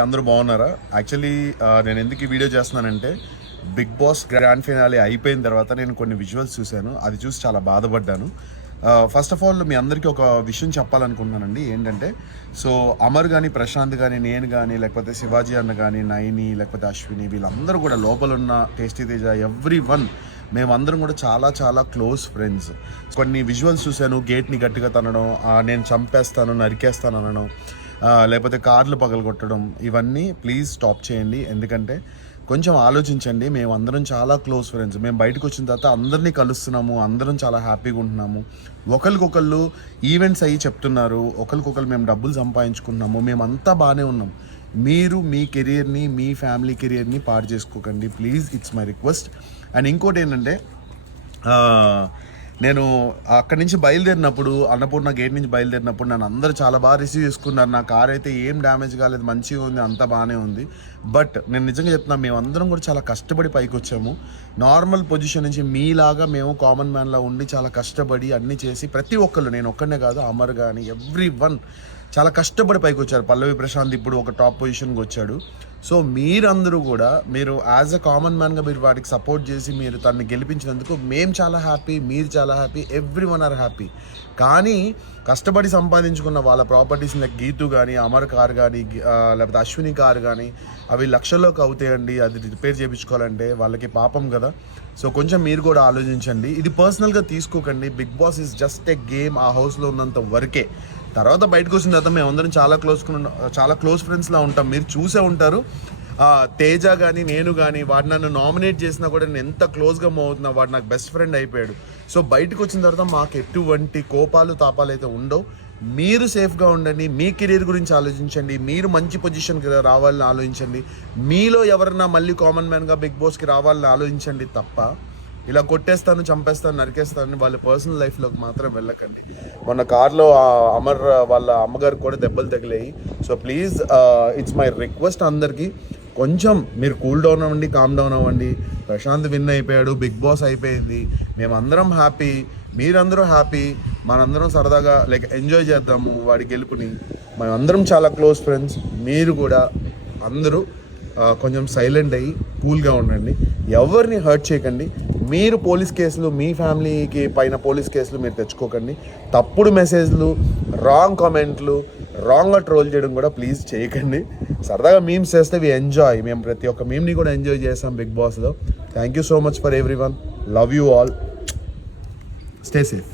అందరూ బాగున్నారా? యాక్చువల్లీ నేను ఎందుకు ఈ వీడియో చేస్తున్నానంటే బిగ్ బాస్ గ్రాండ్ ఫినాలే అయిపోయిన తర్వాత నేను కొన్ని విజువల్స్ చూశాను. అది చూసి చాలా బాధపడ్డాను. ఫస్ట్ ఆఫ్ ఆల్ మీ అందరికీ ఒక విషయం చెప్పాలనుకుంటున్నానండి. ఏంటంటే సో అమర్ కానీ, ప్రశాంత్ కానీ, నేను కానీ, లేకపోతే శివాజీ అన్న కానీ, నైని, లేకపోతే అశ్విని, వీళ్ళందరూ కూడా లోపల ఉన్న టేస్టీ తేజ, ఎవ్రీ వన్ మేమందరం కూడా చాలా చాలా క్లోజ్ ఫ్రెండ్స్. కొన్ని విజువల్స్ చూశాను. గేట్ని గట్టిగా తనడం, నేను చంపేస్తాను, నరికేస్తాను అనడం, లేకపోతే కార్లు పగలగొట్టడం, ఇవన్నీ ప్లీజ్ స్టాప్ చేయండి. ఎందుకంటే కొంచెం ఆలోచించండి. మేమందరం చాలా క్లోజ్ ఫ్రెండ్స్. మేము బయటకు వచ్చిన తర్వాత అందరినీ కలుస్తున్నాము, అందరం చాలా హ్యాపీగా ఉంటున్నాము. ఒకరికొకళ్ళు ఈవెంట్స్ అయ్యి చెప్తున్నారు, ఒకరికొకరు మేము డబ్బులు సంపాదించుకుంటున్నాము, మేమంతా బాగానే ఉన్నాం. మీరు మీ కెరియర్ని, మీ ఫ్యామిలీ కెరియర్ని పాడు చేసుకోకండి please, it's my request. And ఇంకోటి ఏంటంటే నేను అక్కడి నుంచి బయలుదేరినప్పుడు, అన్నపూర్ణ గేట్ నుంచి బయలుదేరినప్పుడు నన్ను అందరూ చాలా బాగా రిసీవ్ చేసుకున్నారు. నా కార్ అయితే ఏం డ్యామేజ్ కాలేదు, మంచిగా ఉంది, అంతా బాగానే ఉంది. బట్ నేను నిజంగా చెప్తున్నాను, మేమందరం కూడా చాలా కష్టపడి పైకి వచ్చాము. నార్మల్ పొజిషన్ నుంచి మీలాగా మేము కామన్ మ్యాన్లా ఉండి చాలా కష్టపడి అన్నీ చేసి, ప్రతి ఒక్కళ్ళు, నేను ఒక్కనే కాదు, అమర్ కానీ ఎవ్రీ వన్ చాలా కష్టపడి పైకి వచ్చారు. పల్లవి ప్రశాంత్ ఇప్పుడు ఒక టాప్ పొజిషన్కి వచ్చాడు. సో మీరందరూ కూడా మీరు యాజ్ అ కామన్ మ్యాన్గా మీరు వాటికి సపోర్ట్ చేసి మీరు తనని గెలిపించినందుకు మేము చాలా హ్యాపీ, మీరు చాలా happy, every one or happy. కానీ కష్టపడి సంపాదించుకున్న వాళ్ళ ప్రాపర్టీస్ లైక్ గీతు కానీ, అమర్ కార్ కానీ, లేకపోతే అశ్విని కార్ కానీ, అవి లక్షల్లోకి అవుతాయండి. అది రిపేర్ చేయించుకోవాలంటే వాళ్ళకి పాపం కదా. సో కొంచెం మీరు కూడా ఆలోచించండి. ఇది పర్సనల్గా తీసుకోకండి. Bigg Boss is just a game. ఆ హౌస్లో ఉన్నంత వరకే. తర్వాత బయటకు వచ్చిన తర్వాత మేమందరం చాలా క్లోజ్ ఫ్రెండ్స్లా ఉంటాం. మీరు చూసే ఉంటారు. తేజ కానీ, నేను కానీ, వాడు నన్ను నామినేట్ చేసినా కూడా నేను ఎంత క్లోజ్గా మూవ్ అవుతున్నా, వాడు నాకు బెస్ట్ ఫ్రెండ్ అయిపోయాడు. సో బయటకు వచ్చిన తర్వాత మాకు ఎటువంటి కోపాలు తాపాలు అయితే ఉండవు. మీరు సేఫ్గా ఉండండి, మీ కెరీర్ గురించి ఆలోచించండి, మీరు మంచి పొజిషన్కి రావాలని ఆలోచించండి, మీలో ఎవరన్నా మళ్ళీ కామన్ మ్యాన్గా బిగ్ బాస్కి రావాలని ఆలోచించండి తప్ప ఇలా కొట్టేస్తాను, చంపేస్తాను, నరికేస్తాను వాళ్ళ పర్సనల్ లైఫ్లోకి మాత్రం వెళ్ళకండి. మొన్న కార్లో అమర్ వాళ్ళ అమ్మగారు కూడా దెబ్బలు తగిలాయి. So please it's my request అందరికీ, కొంచెం మీరు కూల్ డౌన్ అవ్వండి, కామ్ డౌన్ అవ్వండి. ప్రశాంత్ విన్ అయిపోయాడు, బిగ్ బాస్ అయిపోయింది, మేమందరం హ్యాపీ, మీరందరూ హ్యాపీ, మనందరం సరదాగా లైక్ ఎంజాయ్ చేద్దాము వాడి గెలుపుని. మేమందరం చాలా క్లోజ్ ఫ్రెండ్స్. మీరు కూడా అందరూ కొంచెం సైలెంట్ అయ్యి కూల్గా ఉండండి, ఎవరిని హర్ట్ చేయకండి. మీరు పోలీస్ కేసులు, మీ ఫ్యామిలీకి పైన పోలీస్ కేసులు మీరు తెచ్చుకోకండి. తప్పుడు మెసేజ్లు, రాంగ్ కామెంట్లు, రాంగ్గా ట్రోల్ చేయడం కూడా ప్లీజ్ చేయకండి. సరదాగా మీమ్స్ చేస్తే వి ఎంజాయ్. మేము ప్రతి ఒక్క మీమ్ని కూడా ఎంజాయ్ చేస్తాం బిగ్ బాస్లో. Thank you so much for every one. Love you all. Stay safe.